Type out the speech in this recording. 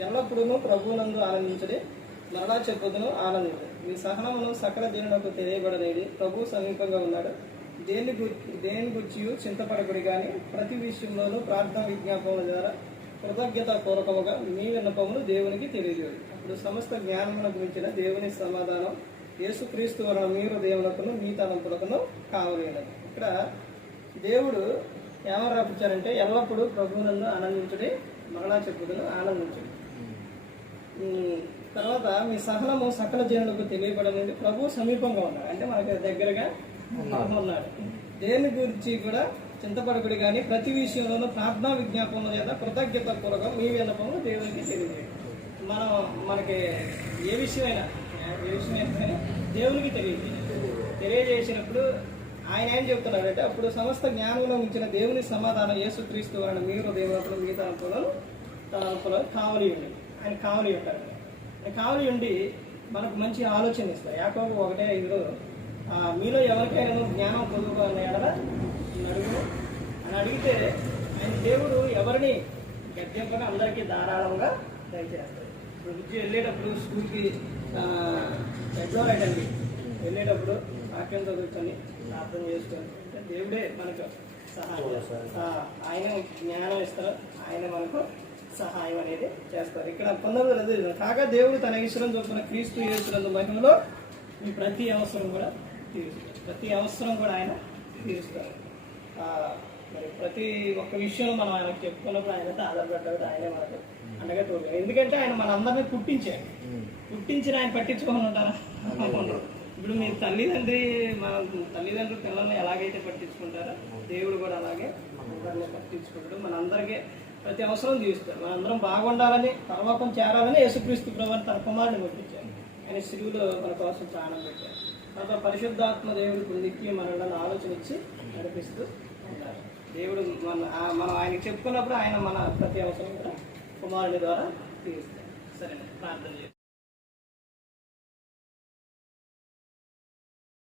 ఎల్లప్పుడూ ప్రభువునందు ఆనందించడే మరలా చెప్పదును ఆనందించడు. మీ సహనమును సకల దేనులకు తెలియబడలేడు. ప్రభు సమీపంగా ఉన్నాడు. దేని గురించి దేని గురించి చింతపడకుడి కానీ ప్రతి విషయంలోనూ ప్రార్థన విజ్ఞాపముల ద్వారా కృతజ్ఞత పూర్వకముగా మీ విన్నపములు దేవునికి తెలియజేయడు. అప్పుడు సమస్త జ్ఞానమును గురించిన దేవుని సమాధానం యేసుక్రీస్తు వలన మీరు దేవులకు మీ తలంపులకును కావలేదు ఇక్కడ దేవుడు ఏమని రాపించారంటే ఎల్లప్పుడూ ప్రభువునందు ఆనందించుడి మరలా చెప్పుదును ఆనందించుడి. తర్వాత మీ సహనము సకల జనులకు తెలియబడలేదు ప్రభు సమీపంగా ఉన్నాడు. అంటే మనకి దగ్గరగా ఉన్నాడు. దేని గురించి కూడా చింతపడకుడి కానీ ప్రతి విషయంలోనూ ప్రార్థనా విజ్ఞాపనల చేత కృతజ్ఞత పూర్వకం మీ విన్నపము దేవునికి తెలియజేయండి. మనం మనకి ఏ విషయమైనా ఏ విషయమైనా కానీ దేవునికి తెలియజేయాలి తెలియజేసినప్పుడు ఆయన ఏం చెప్తున్నాడంటే అప్పుడు సమస్త జ్ఞానంలో ఉంచిన దేవుని సమాధానం యేసుక్రీస్తు వారిని మీరు దేవుడు మీ తలంపులను తలంపులో కావలి ఉండి. ఆయన కావలి ఉంటాడు ఆయన కావలి ఉండి మనకు మంచి ఆలోచన ఇస్తారు. యాకోబు ఒకటే ఐదులో మీలో ఎవరికైనా జ్ఞానం పొందుకోవాలని ఎడరా అడుగు అని అడిగితే ఆయన దేవుడు ఎవరిని గద్దెంపగా అందరికీ ధారాళంగా దయచేస్తాడు? ఇప్పుడు వెళ్ళేటప్పుడు స్కూల్కి ఎడ్లో అండి వెళ్ళేటప్పుడు వాక్యం చదువుకొని ప్రార్థన చేసుకొని అంటే దేవుడే మనకు సహాయం ఆయన జ్ఞానం ఇస్తారు. ఆయన మనకు సహాయం అనేది చేస్తారు. ఇక్కడ పంతొమ్మిది కాగా దేవుడు తన ఈశ్వరం చొప్పున క్రీస్తు యేసునందు మహిమలో మీ ప్రతి అవసరం కూడా తీరుస్తారు. ప్రతి అవసరం కూడా ఆయన తీరుస్తారు. మరి ప్రతి ఒక్క విషయంలో మనం ఆయనకు చెప్పుకున్నప్పుడు ఆయనతో ఆధారపడ్డాడు ఆయనే మనకు అండగా తోడు ఎందుకంటే ఆయన మనందరినీ పుట్టించాడు. పుట్టించిన ఆయన పట్టించుకొని ఉంటారా. ఇప్పుడు మీ తల్లిదండ్రి మన తల్లిదండ్రులు పిల్లల్ని ఎలాగైతే పట్టించుకుంటారో దేవుడు కూడా అలాగే అందరినీ పట్టించుకుంటాడు. మనందరికీ ప్రతి అవసరం తీరుస్తాడు మనందరం బాగుండాలని పరలోకం చేరాలని యేసుక్రీస్తు ప్రభు తన కుమారుని పంపించారు ఆయన శిలువులో మన కోసం ప్రాణం పెట్టారు. తర్వాత పరిశుద్ధాత్మ దేవుడు పొందికి మనల్ని ఆలోచన ఇచ్చి నడిపిస్తూ ఉంటారు దేవుడు మన మనం ఆయనకి చెప్పుకున్నప్పుడు ఆయన మన ప్రతి అవసరం కూడా కుమారుని ద్వారా తీరుస్తాడు సరే ప్రార్థన చేస్తాం